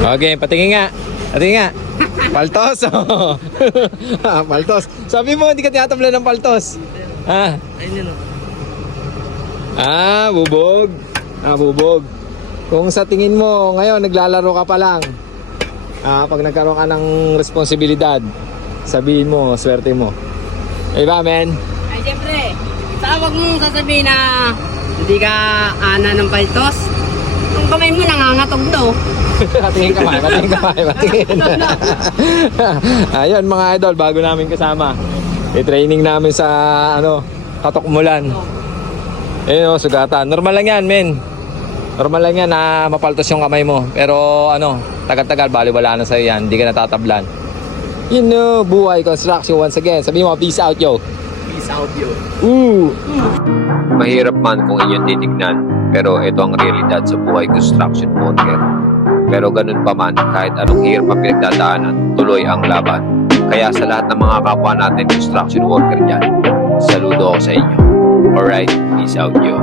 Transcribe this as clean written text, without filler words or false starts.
Okay, patingin nga. Patingin nga. Paltos. Oh. Paltos. Sabi mo, hindi ka tinatablan ng paltos. Ah. Ayun yun. Bubog. Bubog. Kung sa tingin mo, ngayon, naglalaro ka pa lang. Pag nagkaroon ka ng responsibilidad, sabihin mo, swerte mo. Diba, men? Ay, siyempre. Wag mong sasabihin na hindi ka ana ng paltos. Yung kamay mo nangangatog to. Patingin kamay, patingin kamay, patingin. Ayun mga idol, bago namin kasama. I-training namin sa Katukmulan. Ayun sugatan. Normal lang yan, men. Normal lang yan na mapaltos yung kamay mo. Pero tagal-tagal, baliwala na sa'yo yan. Hindi ka natatablan. Buhay Construction once again. Sabi mo, peace out, yo. Peace out, yo. Mahirap man kung inyong titignan, pero ito ang realidad sa buhay construction worker. Pero ganun pa man, kahit anong hirap ang pinagdadaanan, tuloy ang laban. Kaya sa lahat ng mga kapwa natin construction worker dyan, saludo ako sa inyo. Alright, peace out, yo.